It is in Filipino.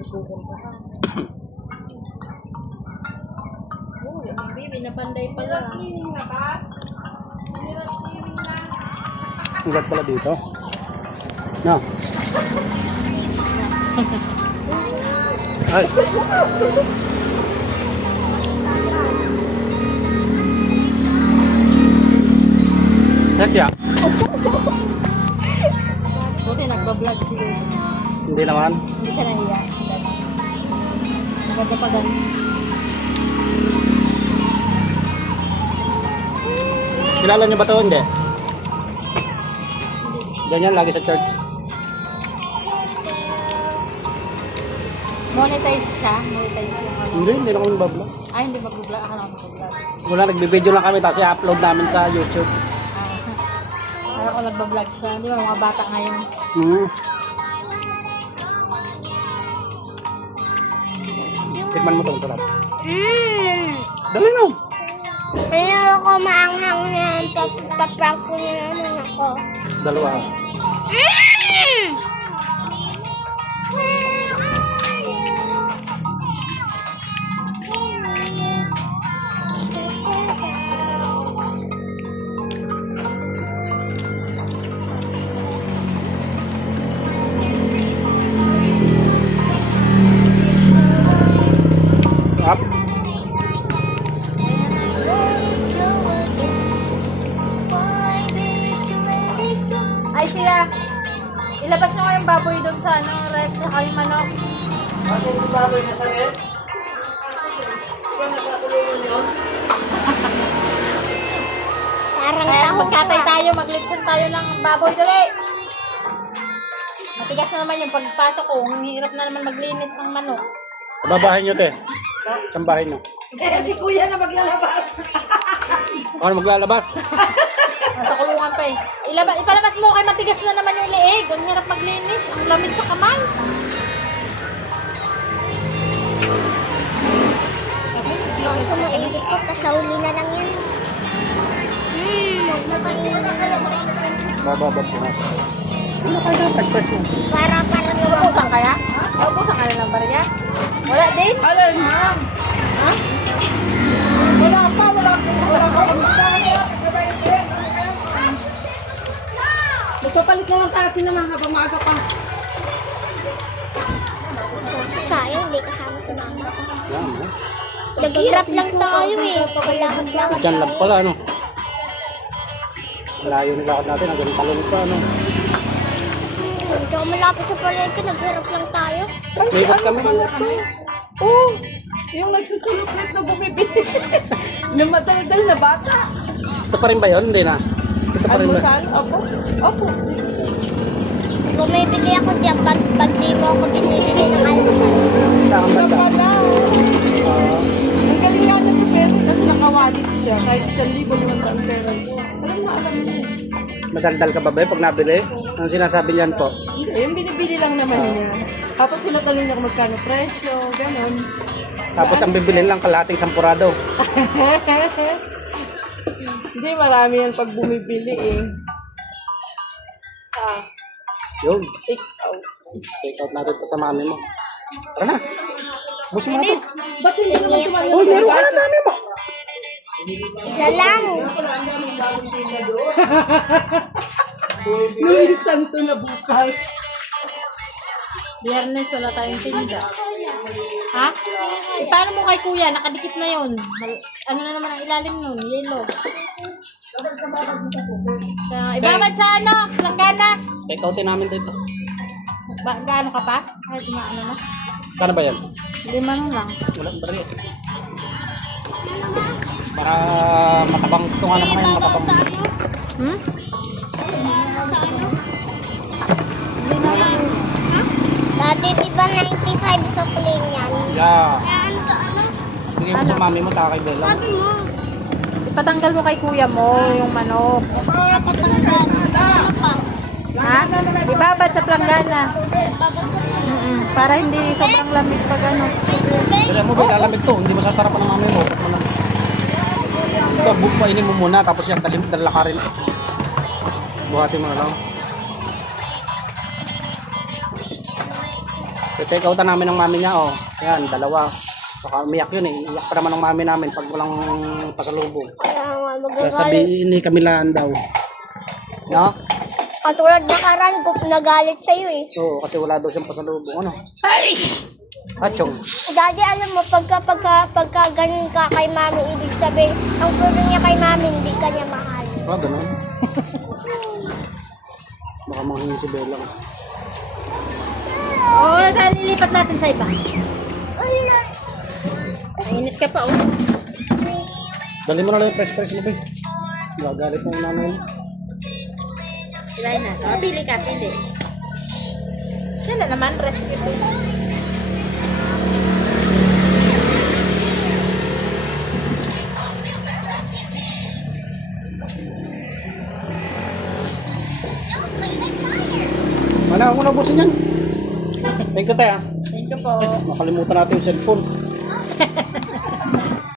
Oh, yung baby, napanday pala. Ugat pala dito. No. Ay. Satya. Buti nagbablog si Luis. Hindi naman. Hindi siya nahiya. Maganda pa ganun. Kilala niyo ba ito? Hindi. Ganyan lagi sa church. Monetize siya? Monetize siya. Hindi na kami bablog. Ay, hindi mag-vlog. Ako na mag-vlog. Wala, nagbibideo lang kami tapos i-upload namin sa YouTube. Parang ko nagbablog siya. Di ba, mga bata ngayon. Tikman mo ito, sarap. Dali na. Ayoko maanghang na paprank ko na naman ako. Dalawa. Up. Ay, siya. Ilabas nyo kayong baboy doon sa ref na kayong manok. Ano yung baboy na sa'yo? Parang Kaya taho magkatay tayo, maglipson tayo ng baboy. Dali! Matigas na naman yung pagpasok ko. Ang hirap na naman maglinis ng manok. Babahin nyo, te. Saan bahay nyo? Si kuya na maglalabas. Ako maglalabas. Nasa kulungan pa eh. Ipalabas mo kay matigas na naman yung leeg. Ang hirap maglinis. Ang lamig sa kamay. Kaso mainit po, kasauli na lang yan. Huwag mo kainin. Bababab ko na. Ano kayo na tagpas mo? Parang Ubusan kaya? Ubusan ka na lang ba rin? Wala din? Alam, ma'am. Ha? Wala pa. Magpapalit na lang tayo naman habang maaga pa. sayang, hindi kasama si mama. Yan, eh. Naghirap lang tayo eh. Lakad-lakad Diyan lang tayo. pala, ano. Malayo nilakad natin, hanggang talong pa, ano. Hindi ako malapit sa palengke, naghirap lang tayo. Likot kami. Oo. Yung nagsusulupit na bumibili. Yung mataldal na bata. Ito pa rin ba yun? Hindi na. Ito pa rin ba? Almusal? Opo. Opo. Bumibili ako dyan pag di mo ako binibili ng almusal. Saan Ito banda? pala. Ang galing nga niya sa pera kasi nakawalit siya. Kahit 1,000 naman ang pera. Alam mo. Madaldal ka ba ba pag nabili? Anong sinasabi niyan po? Hindi, yung binibili lang naman niya. Tapos sinatanong niya kung magkano presyo, gano'n. Tapos ang bibilin lang kalahating sampurado. Hindi, marami yan pag bumibili eh. Ah, Yun. take out. Take out natin ito sa mami mo. Tara na. Busin mo na ito. Ba't hindi naman tumalas? Oh, meron ka na dami mo. Isa lang. Luis Santo na bukas. Biyernes, wala tayong tinda. Ha? Eh, paano mo kay kuya? Nakadikit na yun. Ano na naman ang ilalim nun? Yellow. Ibabad sa ano? Langgana. Take outin namin dito. Gaano ka pa? Kahit maano na. Kano ba yan? 5 lang. Wala ba rin? Para matabang ito nga naman ngayon, matabang. Hmm? Dati diba 95 sa plane yan? Yeah. Kaya ano sa ano? Bigay mo sa mami mo, takay Bella. Sabi mo. Ipatanggal mo kay kuya mo yung manok. Para patanggal. Kasi ano pa? Ha? Ibabad sa planggana. Babad ko na. Para hindi sobrang lamig pag ano. May tubig. Kaya mo, lalamig to. Hindi masasarapan ng mami mo. Ito, painin mo muna, tapos yan, dala ka rin. Buhatin mo na lang. I-take out na namin ng mami niya, oh. Yan, dalawa. Baka umiyak yun eh. Iyak pa naman ng mami namin pag walang pasalubong. Kaya nga Kaya magagalit. sabihin ni Kamilaan daw. No? Katulad na karan, nagalit sa'yo eh. Oo, kasi wala daw siyang pasalubong. Ano? Achong. Daddy, alam mo, pagka ganun ka kay mami, ibig sabihin, ang puro niya kay mami, hindi ka niya mahal. Ah, ganun. Baka manghingi si Bella. Oo, lilipat natin sa iba. Mainit ka pa, oh. Dali mo na lang yung fresh mo, be. Gagalit na yung nanay mo. Kilain na. Oh, pili ka, pili. Yan na naman, rescue po. Mana, ako na busin yan. Thank you, tayo. Thank you po. Makalimutan natin yung cellphone.